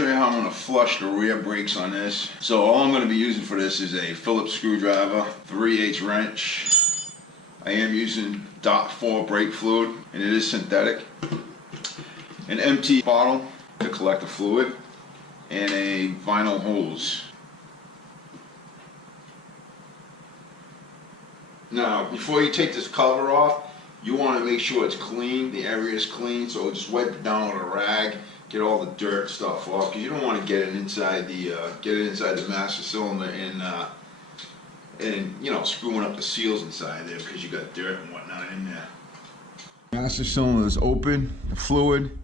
show you how I'm going to flush the rear brakes on this. So all I'm going to be using for this is a Phillips screwdriver, 3/8 wrench. I am using .4 brake fluid, and it is synthetic. An empty bottle to collect the fluid, and a vinyl hose. Now, before you take this cover off, you want to make sure it's clean, the area is clean, so just wipe it down with a rag, get all the dirt stuff off, because you don't want to get it inside the master cylinder and you know, screwing up the seals inside there because you got dirt and whatnot in there. Master cylinder is open, the fluid,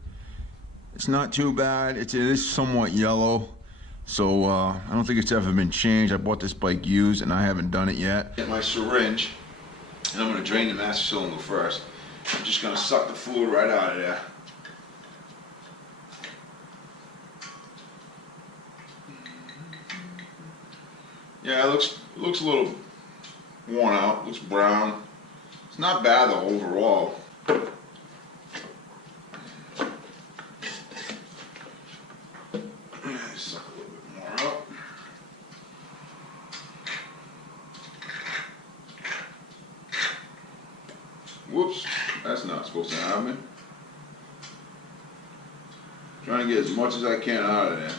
it's not too bad, it is somewhat yellow, so I don't think it's ever been changed. I bought this bike used and I haven't done it yet. Get my syringe, and I'm going to drain the master cylinder first. I'm just going to suck the fluid right out of there. Yeah, it looks a little worn out, looks brown. It's not bad though overall. Suck a little bit more up. Whoops, that's not supposed to happen. Trying to get as much as I can out of there.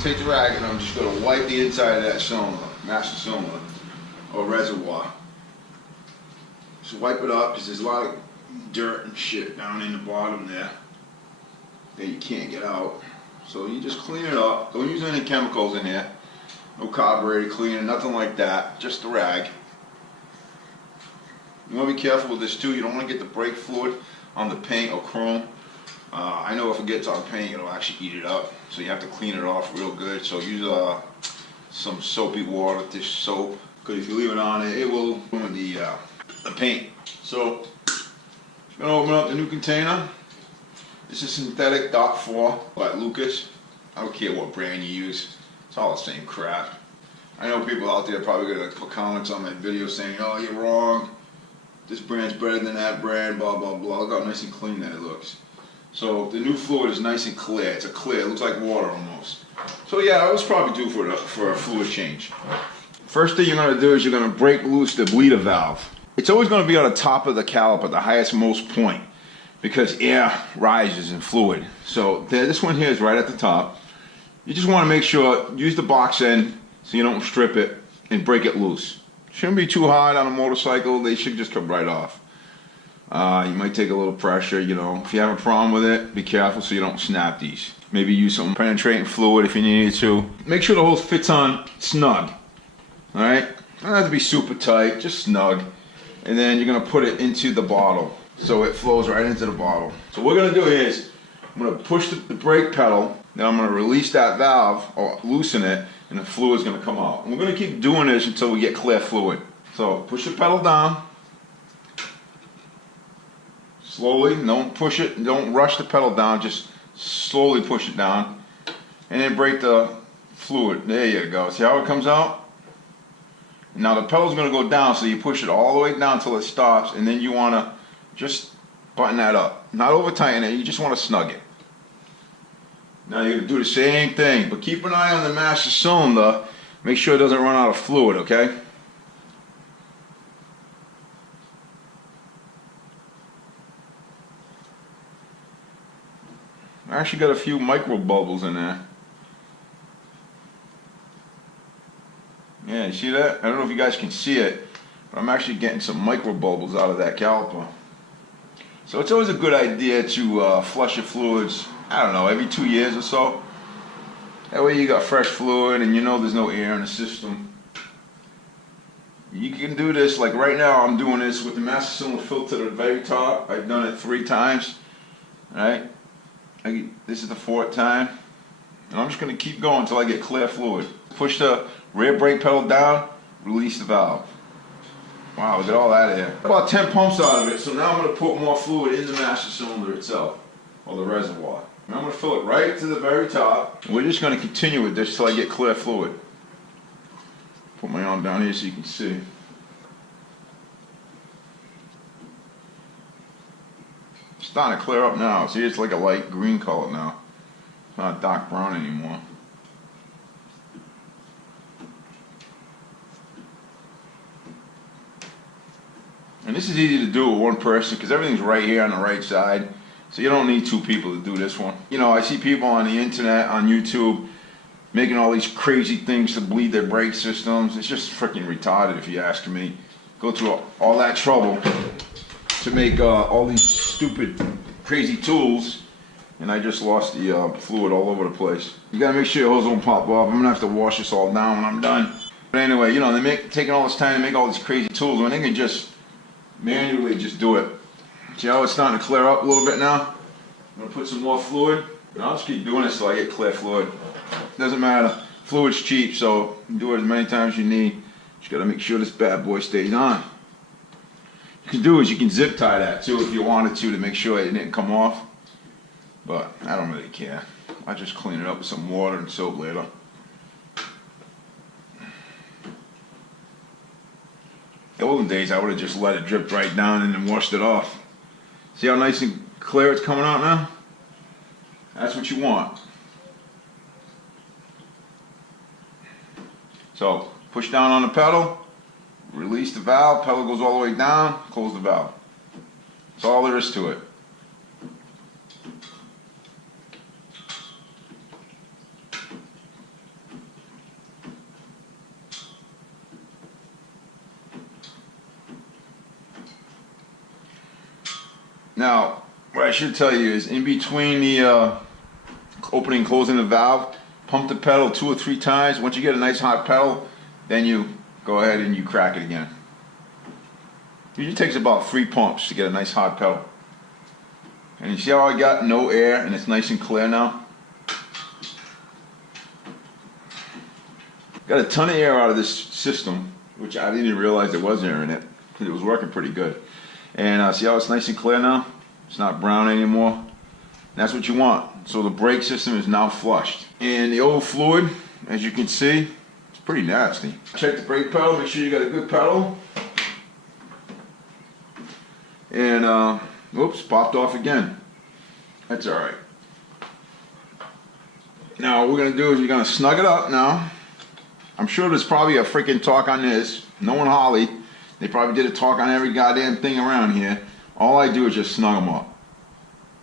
Take the rag and I'm just going to wipe the inside of that cylinder, master cylinder, or reservoir. Just wipe it up because there's a lot of dirt and shit down in the bottom there that you can't get out. So you just clean it up. Don't use any chemicals in here. No carburetor cleaner, nothing like that. Just the rag. You want to be careful with this too. You don't want to get the brake fluid on the paint or chrome. I know if it gets on paint, it'll actually eat it up. So you have to clean it off real good. So use some soapy water, dish soap, because if you leave it on, it will ruin the paint. So I'm gonna open up the new container. This is synthetic .4 by Lucas. I don't care what brand you use. It's all the same crap. I know people out there probably gonna put comments on my video saying, "Oh, you're wrong. This brand's better than that brand." Blah blah blah. Look how nice and clean that it looks. So the new fluid is nice and clear. It's a clear. It looks like water almost. So yeah, I was probably due for a fluid change. First thing you're going to do is you're going to break loose the bleeder valve. It's always going to be on the top of the caliper, the highest most point, because air rises in fluid. So this one here is right at the top. You just want to make sure, use the box end so you don't strip it and break it loose. Shouldn't be too hard on a motorcycle. They should just come right off. You might take a little pressure, you know. If you have a problem with it, be careful so you don't snap these. Maybe use some penetrating fluid if you needed to. Make sure the hose fits on snug. Alright? Doesn't have to be super tight, just snug. And then you're going to put it into the bottle so it flows right into the bottle. So what we're going to do is, I'm going to push the brake pedal, then I'm going to release that valve, or loosen it, and the fluid is going to come out. And we're going to keep doing this until we get clear fluid. So push the pedal down. Slowly, don't push it, don't rush the pedal down, just slowly push it down. And then break the fluid. There you go. See how it comes out? Now the pedal's going to go down, so you push it all the way down until it stops, and then you want to just button that up. Not over tighten it, you just want to snug it. Now you're going to do the same thing, but keep an eye on the master cylinder. Make sure it doesn't run out of fluid, okay? I actually got a few micro bubbles in there. Yeah, you see that? I don't know if you guys can see it, but I'm actually getting some micro bubbles out of that caliper. So it's always a good idea to flush your fluids, I don't know, every 2 years or so. That way you got fresh fluid and you know there's no air in the system. You can do this, like right now I'm doing this with the master cylinder filled to the very top. I've done it 3 times. Alright? This is the 4th time. And I'm just going to keep going until I get clear fluid. Push the rear brake pedal down, release the valve. Wow, look at all that air. About 10 pumps out of it, so now I'm going to put more fluid in the master cylinder itself, or the reservoir. And I'm going to fill it right to the very top. And we're just going to continue with this until I get clear fluid. Put my arm down here so you can see. It's starting to clear up now. See, it's like a light green color now. It's not dark brown anymore. And this is easy to do with one person because everything's right here on the right side. So you don't need two people to do this one. You know, I see people on the internet, on YouTube, making all these crazy things to bleed their brake systems. It's just freaking retarded if you ask me. Go through all that trouble to make all these stupid, crazy tools, and I just lost the fluid all over the place. You gotta make sure your hose don't pop off. I'm gonna have to wash this all down when I'm done. But anyway, you know, taking all this time to make all these crazy tools when they can just manually just do it. See how it's starting to clear up a little bit now? I'm gonna put some more fluid, and I'll just keep doing this till I get clear fluid. Doesn't matter. Fluid's cheap, so you can do it as many times as you need. Just gotta make sure this bad boy stays on. What you can do is you can zip tie that too if you wanted to make sure it didn't come off. But I don't really care. I just clean it up with some water and soap later. The olden days I would have just let it drip right down and then washed it off. See how nice and clear it's coming out now? That's what you want. So push down on the pedal, release the valve, pedal goes all the way down, close the valve. That's all there is to it. Now, what I should tell you is in between the opening and closing the valve, pump the pedal 2 or 3 times. Once you get a nice hot pedal, then you go ahead and you crack it again. It usually takes about 3 pumps to get a nice hot pedal. And you see how I got no air and it's nice and clear now? Got a ton of air out of this system, which I didn't even realize there was air in it, because it was working pretty good. And see how it's nice and clear now? It's not brown anymore. And that's what you want. So the brake system is now flushed. And the old fluid, as you can see, it's pretty nasty. Check the brake pedal, make sure you got a good pedal. And oops, popped off again. That's alright. Now what we're going to do is we're going to snug it up now. I'm sure there's probably a freaking torque on this. Knowing Harley, they probably did a torque on every goddamn thing around here. All I do is just snug them up.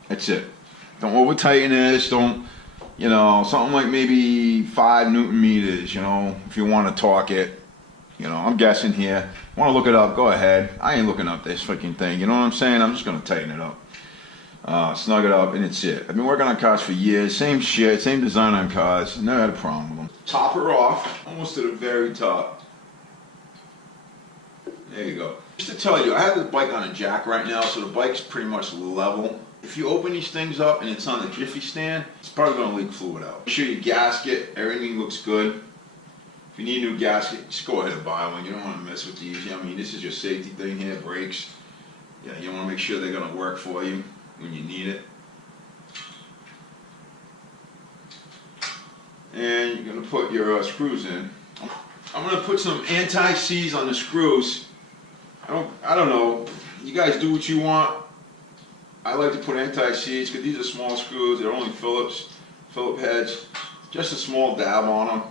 That's it. Don't over tighten this. Don't, you know, something like maybe 5 Newton meters, you know, if you want to torque it. You know, I'm guessing here. Want to look it up, go ahead. I ain't looking up this freaking thing, you know what I'm saying? I'm just going to tighten it up. Snug it up, and it's it. I've been working on cars for years. Same shit, same design on cars. Never had a problem with them. Top her off, almost to the very top. There you go. Just to tell you, I have the bike on a jack right now, so the bike's pretty much level. If you open these things up and it's on the Jiffy stand, it's probably going to leak fluid out. Make sure your gasket, everything looks good. If you need a new gasket, just go ahead and buy one. You don't want to mess with these. I mean, this is your safety thing here, brakes. Yeah, you want to make sure they're going to work for you when you need it. And you're going to put your screws in. I'm going to put some anti-seize on the screws. I don't know. You guys do what you want. I like to put anti-seize because these are small screws. They're only Phillip heads. Just a small dab on them.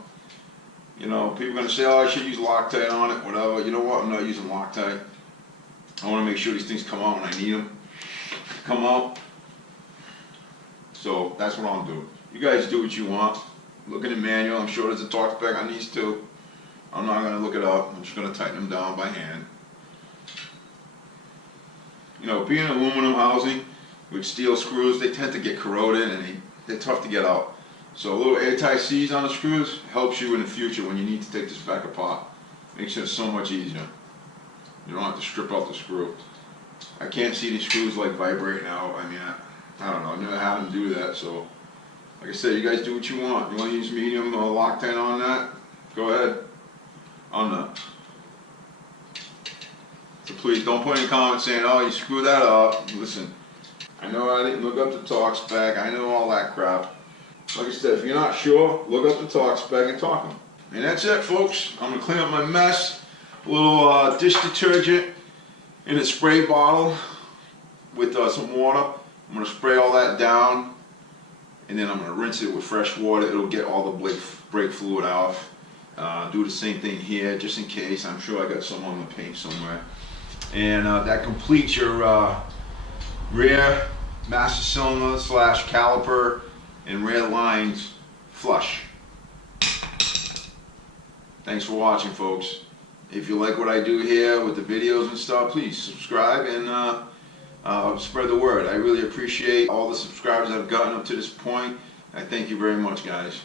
You know, people are going to say, oh, I should use Loctite on it, whatever. You know what? I'm not using Loctite. I want to make sure these things come out when I need them. Come out. So that's what I'll do. You guys do what you want. Look in the manual. I'm sure there's a torque spec on these too. I'm not going to look it up. I'm just going to tighten them down by hand. You know, being an aluminum housing with steel screws, they tend to get corroded and they're tough to get out. So a little anti-seize on the screws helps you in the future when you need to take this back apart. Makes it so much easier. You don't have to strip out the screw. I can't see these screws like vibrate now. I mean, I don't know. I never had them do that. So, like I said, you guys do what you want. You want to use medium or Loctite on that? Go ahead. On that. So please don't put any comments saying, oh, you screwed that up. Listen, I know I didn't look up the torque spec. I know all that crap. Like I said, if you're not sure, look up the torque spec and talk them. And that's it, folks. I'm going to clean up my mess. A little dish detergent in a spray bottle. with some water. I'm going to spray all that down, and then I'm going to rinse it with fresh water. It'll get all the brake fluid off. Do the same thing here, just in case. I'm sure I got some on the paint somewhere. And that completes your rear master cylinder / caliper and rear lines flush. Thanks for watching, folks. If you like what I do here with the videos and stuff, please subscribe and spread the word. I really appreciate all the subscribers I've gotten up to this point. I thank you very much, guys.